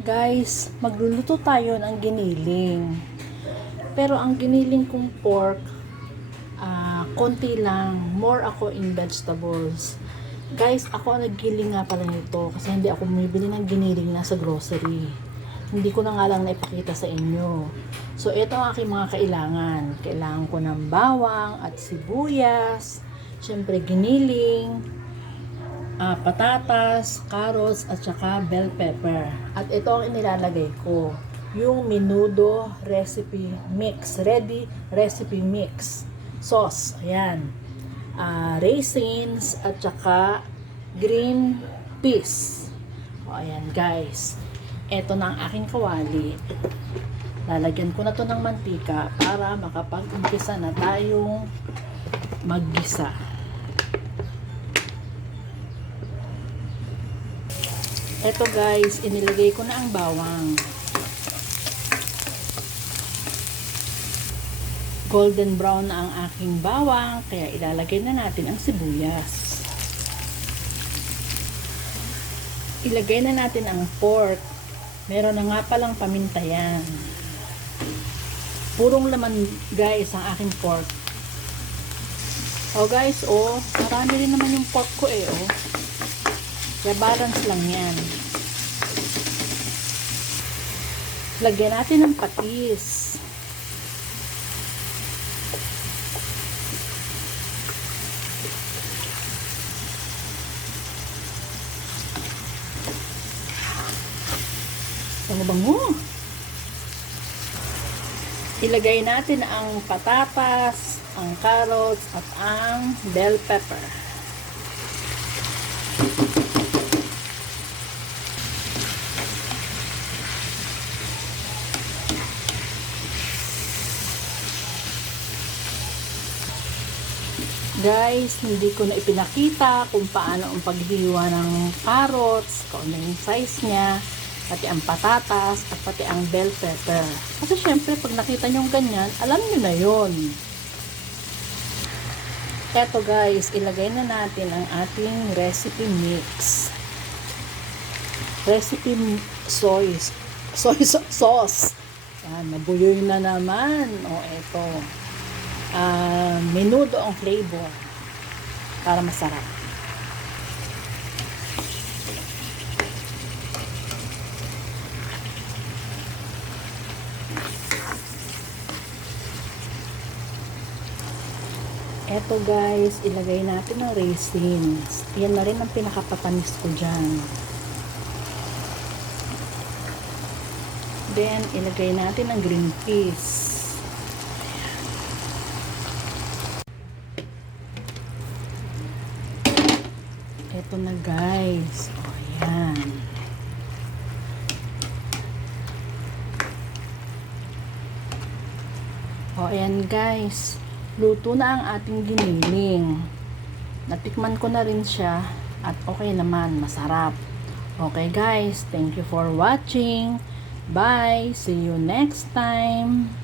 Guys, magluluto tayo ng giniling. Pero ang giniling kong pork, konti lang. More ako in vegetables. Guys, ako naggiling nga pala nito kasi hindi ako bumibili ng giniling na sa grocery. Hindi ko na nga lang naipakita sa inyo. So, ito ang aking mga kailangan. Kailangan ko ng bawang at sibuyas. Siyempre, giniling, patatas, carrots, at saka bell pepper. At ito ang inilalagay ko. Yung menudo recipe mix. Ready recipe mix. Sauce. Ayan. Raisins at saka green peas. O, ayan guys. Ito na ang aking kawali. Lalagyan ko na to ng mantika para makapag-umpisa na tayong maggisa. Ito guys, inilagay ko na ang bawang. Golden brown na ang aking bawang, kaya ilalagay na natin ang sibuyas. Ilagay na natin ang pork. Meron na nga palang paminta yan. Purong laman guys ang aking pork. O guys, marami rin naman yung pork ko Kaya balance lang yan. Lagyan natin ng patis. Bango-bango. Ilagay natin ang patatas, ang carrots, at ang bell pepper. Guys, hindi ko na ipinakita kung paano ang paghiwa ng carrots, kung ano yung size niya, pati ang patatas, at pati ang bell pepper. Kasi syempre, pag nakita nyo ganyan, alam nyo na yon. Eto guys, ilagay na natin ang ating recipe mix. Recipe soy sauce. Yan, nabuyoy na naman. Eto. Menudo ang flavor para masarap. Eto guys, ilagay natin ang raisins. Yan na rin ang pinakapatamis ko dyan. Then, ilagay natin ang green peas. Eto na guys. Ayan. Ayan guys. Luto na ang ating giniling. Natikman ko na rin siya at okay naman, masarap. Okay guys, thank you for watching. Bye! See you next time!